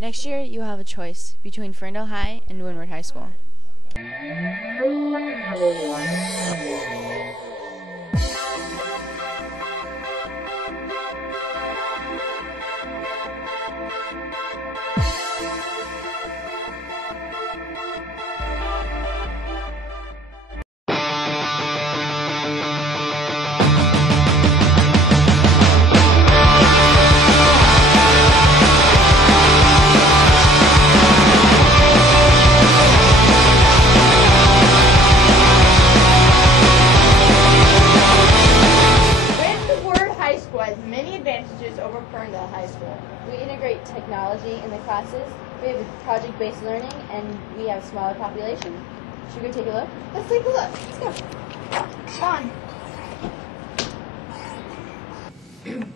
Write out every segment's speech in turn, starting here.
Next year, you will have a choice between Ferndale High and Windward High School. Over Ferndale High School. We integrate technology in the classes, we have project-based learning, and we have a smaller population. Should we go take a look? Let's take a look. Let's go. Come on.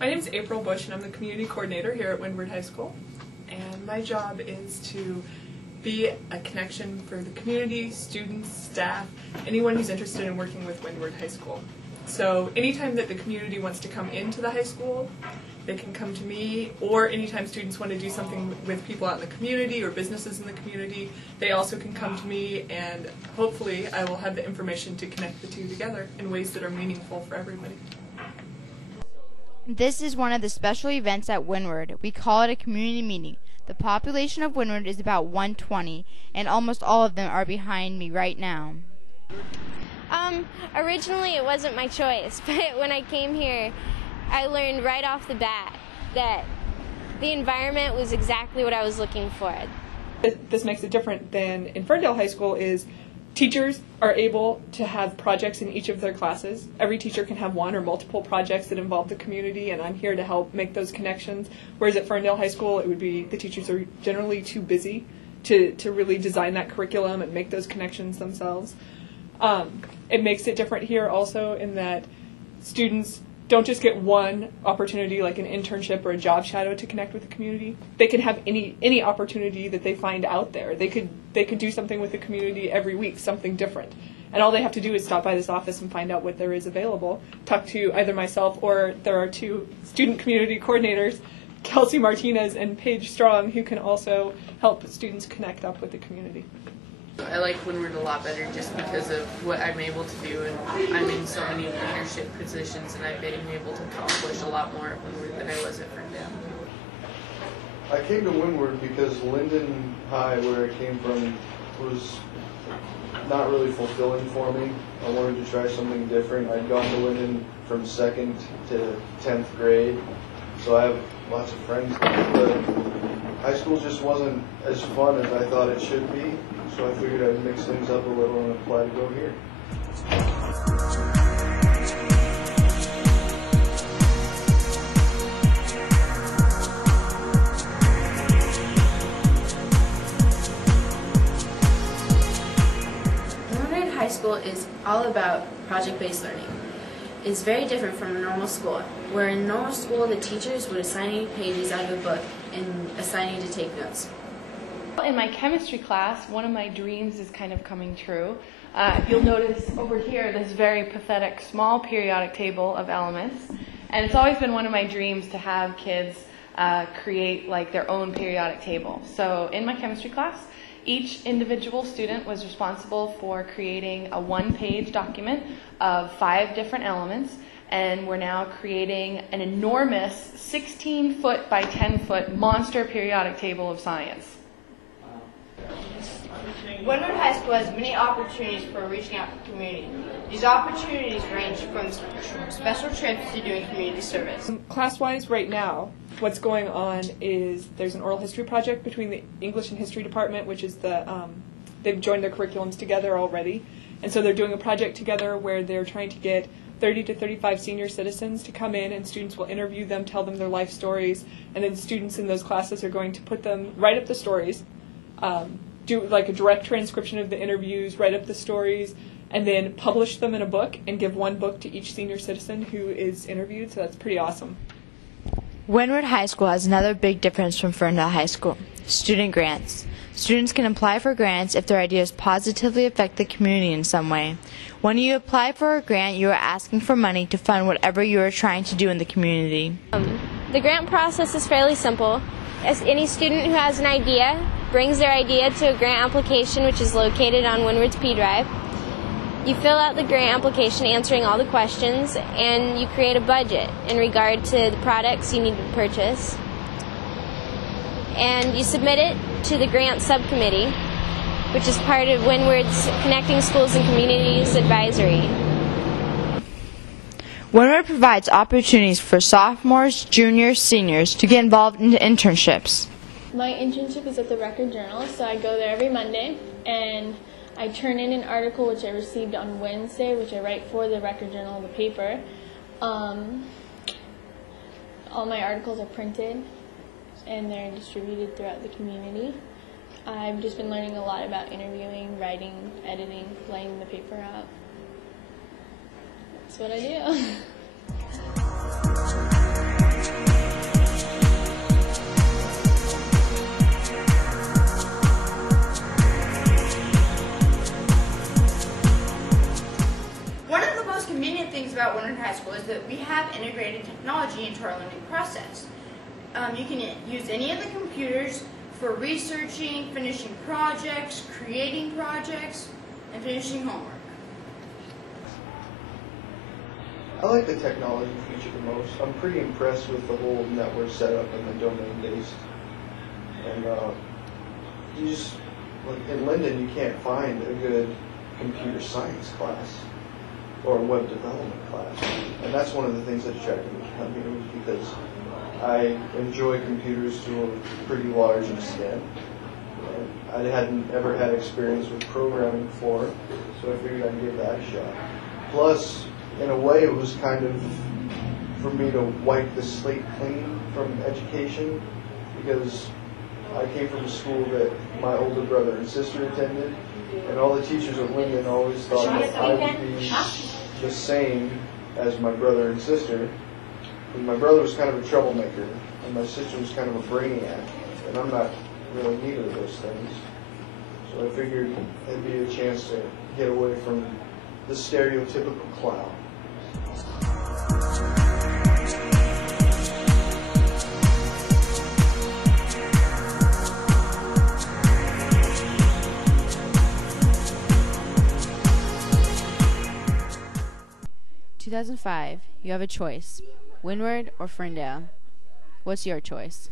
My name is April Bush, and I'm the community coordinator here at Windward High School. And my job is to be a connection for the community, students, staff, anyone who's interested in working with Windward High School. So anytime that the community wants to come into the high school, they can come to me, or anytime students want to do something with people out in the community or businesses in the community, they also can come to me, and hopefully I will have the information to connect the two together in ways that are meaningful for everybody. This is one of the special events at Windward. We call it a community meeting. The population of Windward is about 120, and almost all of them are behind me right now. Originally it wasn't my choice, but when I came here, I learned right off the bat that the environment was exactly what I was looking for. This makes it different than in Ferndale High School is teachers are able to have projects in each of their classes. Every teacher can have one or multiple projects that involve the community, and I'm here to help make those connections. Whereas at Ferndale High School, it would be the teachers are generally too busy to really design that curriculum and make those connections themselves. It makes it different here also in that students don't just get one opportunity like an internship or a job shadow to connect with the community. They can have any opportunity that they find out there. They could do something with the community every week, something different. And all they have to do is stop by this office and find out what there is available. Talk to either myself or there are two student community coordinators, Kelsey Martinez and Paige Strong, who can also help students connect up with the community. I like Windward a lot better just because of what I'm able to do, and I'm in so many leadership positions, and I've been able to accomplish a lot more at Windward than I was at Ferndale. I came to Windward because Linden High, where I came from, was not really fulfilling for me. I wanted to try something different. I'd gone to Linden from 2nd to 10th grade, so I have lots of friends there, but high school just wasn't as fun as I thought it should be. So I figured I'd mix things up a little and apply to go here. Windward High School is all about project-based learning. It's very different from a normal school, where in normal school the teachers would assign you pages out of a book and assign you to take notes. In my chemistry class, one of my dreams is kind of coming true. If you'll notice over here, this very pathetic small periodic table of elements. And it's always been one of my dreams to have kids create like their own periodic table. So in my chemistry class, each individual student was responsible for creating a one-page document of 5 different elements. And we're now creating an enormous 16-foot by 10-foot monster periodic table of science. Windward High School has many opportunities for reaching out to the community. These opportunities range from special trips to doing community service. Class-wise right now, what's going on is there's an oral history project between the English and History department, which is they've joined their curriculums together already. And so they're doing a project together where they're trying to get 30 to 35 senior citizens to come in, and students will interview them, tell them their life stories, and then students in those classes are going to write up the stories, do like a direct transcription of the interviews, write up the stories, and then publish them in a book and give one book to each senior citizen who is interviewed, so that's pretty awesome. Windward High School has another big difference from Ferndale High School: student grants. Students can apply for grants if their ideas positively affect the community in some way. When you apply for a grant, you are asking for money to fund whatever you are trying to do in the community. The grant process is fairly simple. Any student who has an idea brings their idea to a grant application, which is located on Windward's P Drive. You fill out the grant application answering all the questions, and you create a budget in regard to the products you need to purchase. And you submit it to the grant subcommittee, which is part of Windward's Connecting Schools and Communities Advisory. Windward provides opportunities for sophomores, juniors, seniors to get involved in internships. My internship is at the Record Journal, so I go there every Monday, and I turn in an article which I received on Wednesday, which I write for the Record Journal, the paper. All my articles are printed, and they're distributed throughout the community. I've just been learning a lot about interviewing, writing, editing, laying the paper out. That's what I do. One of the most convenient things about Windward High School is that we have integrated technology into our learning process. You can use any of the computers for researching, finishing projects, creating projects, and finishing homework. I like the technology feature the most. I'm pretty impressed with the whole network setup and the domain-based. And you just, like in Linden, you can't find a good computer science class or a web development class. And that's one of the things that attracted me to come here, was because I enjoy computers to a pretty large extent. And I hadn't ever had experience with programming before, so I figured I'd give that a shot. Plus, in a way, it was kind of for me to wipe the slate clean from education, because I came from a school that my older brother and sister attended, and all the teachers at Linden always thought that I would be the same as my brother and sister. And my brother was kind of a troublemaker, and my sister was kind of a brainiac, and I'm not really neither of those things. So I figured it'd be a chance to get away from the stereotypical clown. In 2005, you have a choice, Windward or Ferndale. What's your choice?